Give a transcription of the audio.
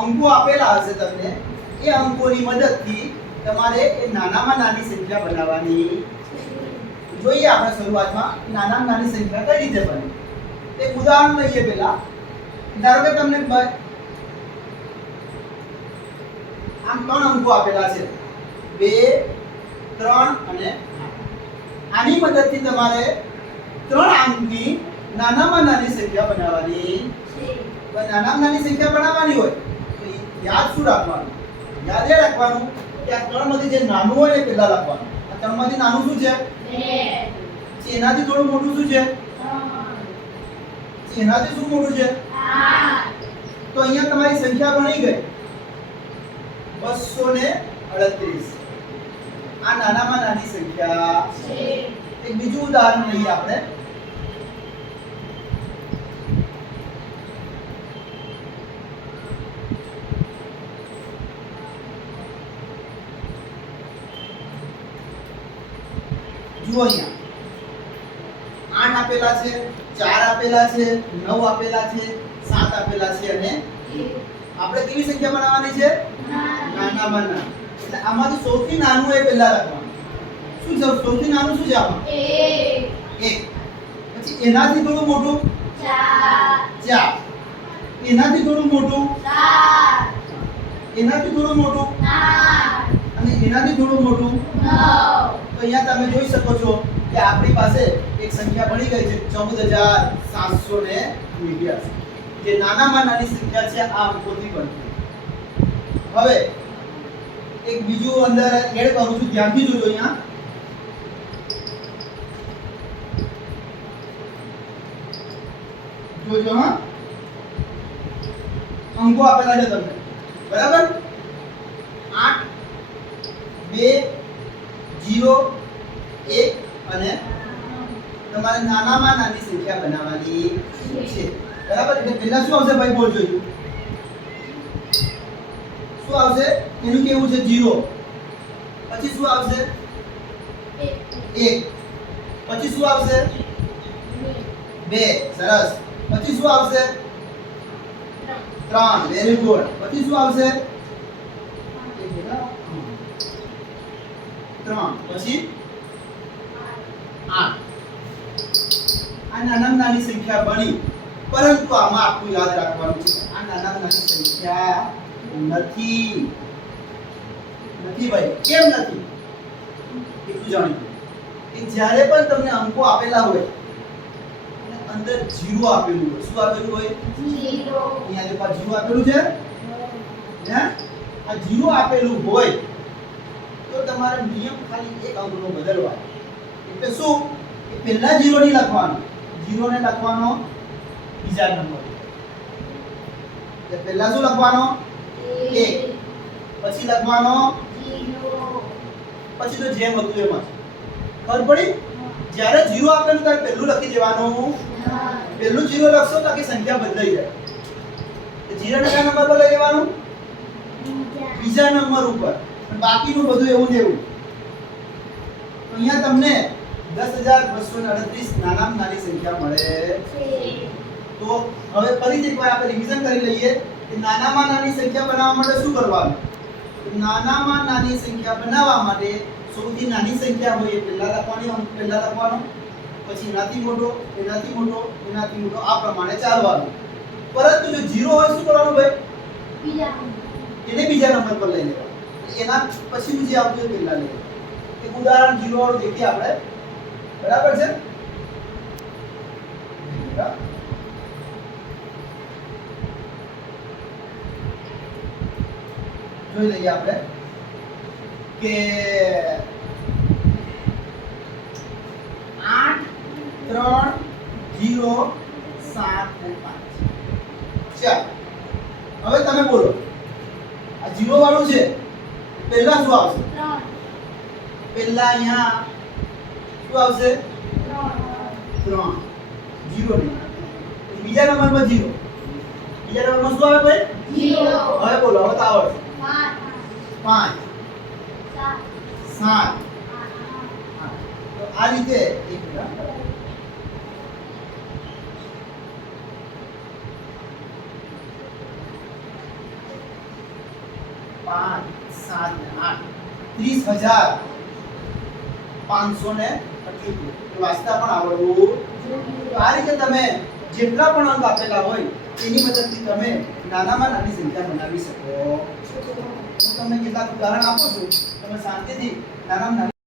અંકો આપેલા હશે તમને. એ અંકોની મદદથી તમારે એ નાનામાં નાની સંખ્યા બનાવવાની. જોઈએ આપણે શરૂઆતમાં નાનામાં નાની સંખ્યા કઈ રીતે બને. એક ઉદાહરણ લઈએ પહેલા. ધારો કે તમને આમ ત્રણ અંકો આપેલા છે. બે, ત્રણ અને. આની મદદથી તમારે ત્રણ અંકની નાનામાં નાની સંખ્યા બનાવવાની. નાનામાં નાની સંખ્યા બનાવવાની હોય તો યાદ શું રાખવાનું? યાદ એ રાખવાનું કે આ ત્રણમાંથી જે નાનું હોય ને પહેલા લખવાનું આ ત્રણમાંથી નાનું શું છે? એનાથી થોડું મોટું શું છે? એનાથી શું મોટું છે? તો અહીંયા તમારી સંખ્યા બની ગઈ. બસો ને અડત્રીસ. આ નાનામાં નાની સંખ્યા. એક બીજું ઉદાહરણ લઈએ આપણે. જુઓ અહીંયા આઠ આપેલા છે ચાર આપેલા છે નવ આપેલા છે સાત આપેલા છે અને આપણે કેવી સંખ્યા બનાવવાની છે? નાનામાં નાનું. એટલે આમાંથી સૌથી નાનું એ પહેલા રાખવાનું. શું છે સૌથી નાનું શું છે આમાં? એક. પછી એનાથી થોડું મોટું? ચાર. એનાથી થોડું મોટું? એનાથી થોડું મોટું? અને એનાથી થોડું મોટું? તો અહીંયા તમે જોઈ શકો છો કે આપણી પાસે એક સંખ્યા બની ગઈ છે ચૌદ હજાર સાતસો ને જે નાનામાં નાની સંખ્યા છે, આ અંકોથી બનતી હવે એક બીજું અંદર એડ કરું છું, ધ્યાનથી જોજો અહીંયા. જોજો, હા. અંકો આપેલા છે તમને. બરાબર? આઠ, બે, જીરો એક અને તમારે નાનામાં નાની સંખ્યા બનાવવાની છે. બરાબર? એટલે પહેલા શું આવશે? ભાઈ બોલ જોજો શું આવશે? એનું કેવું છે? જીરો પછી શું આવશે? એક. પછી શું આવશે? બે. સરસ. પછી શું આવશે? ત્રણ. વેરી ગુડ પછી શું આવશે? ત્રણ. પછી? આઠ આ નાનામાં નાની સંખ્યા બની પરંતુ આમાં આપણું યાદ રાખવાનું છે આ નાના નાની સંખ્યા નથી. નથી ભાઈ કેમ નથી? એટલું જાણી કે જ્યારે પણ તમને અંકો આપેલા હોય અને અંદર જીરો આપેલું હોય શું આપેલું હોય? અહીંયા જો પાછું જીરો આપેલું છે? હે? આ જીરો આપેલું હોય તો તમારે નિયમ ખાલી એક અંકનો બદલવાનો. એટલે શું પહેલા જીરો નહીં લખવાનો. જીરો ને લખવાનો બીજા નંબર. એટલે પહેલા શું લખવાનો? એક. પછી લખવાનો? પછી તો જેમ હતું એમ જ. ખબર પડી? જ્યારે જીરો આપેલું ત્યારે પહેલું લખી દેવાનું. પહેલું જીરો લખશો તો આખી સંખ્યા બદલાઈ જાય. જીરો કયા નંબર પર લઈ લેવાનું? બીજા. નંબર ઉપર. બાકીનું બધું એવું ને એવું. અહીંયા તમને દસ હજાર બસો અડત્રીસ નાનામાં નાની સંખ્યા મળે. તો હવે ફરીથી એકવાર આપણે રિવિઝન કરી લઈએ કે નાનામાં નાની સંખ્યા બનાવવા માટે શું કરવાનું? નાનામાં નાની સંખ્યા બનાવવા માટે સૌથી નાની સંખ્યા હોય એ પહેલા લખવાની અંક પહેલા લખવાનો પછી એનાથી મોટો એનાથી મોટો એનાથી મોટો આ પ્રમાણે ચાલવાનું. પરંતુ જો જીરો હોય શું કરવાનું ભાઈ? એને બીજા નંબર પર લઈ લેવા એના પછી જે આવતું પહેલા લેવાનું. એક ઉદાહરણ જીરો વાળું દેખીએ આપણે. બરાબર છે? જોઈ લઈએ આપણે કે આઠ ત્રણ જીરો સાત અને પાંચ. ચાલો હવે તમે બોલો. આ જીરો વાળું છે પહેલા શું આવશે? પહેલા અહીંયા શું આવશે? ત્રણ. જીરો નહીં. બીજા નંબરમાં જીરો. બીજા નંબરમાં શું આવે ભાઈ? હવે બોલો હવે તો આવડશે પાંચ. સાત. તો આ રીતે એક મિનિટ હા. પાંચ સાત ને આઠ. ત્રીસ હજાર પાંચસો ને અઠ્યોતેર એ વાંચતા પણ આવડવું આ રીતે તમે જેટલા પણ અંક આપેલા હોય, એની મદદથી તમે નાનામાં નાની સંખ્યા બનાવી શકો હું તમને કેટલાક ઉદાહરણ આપું છું. તમે શાંતિથી નાનામાં નાની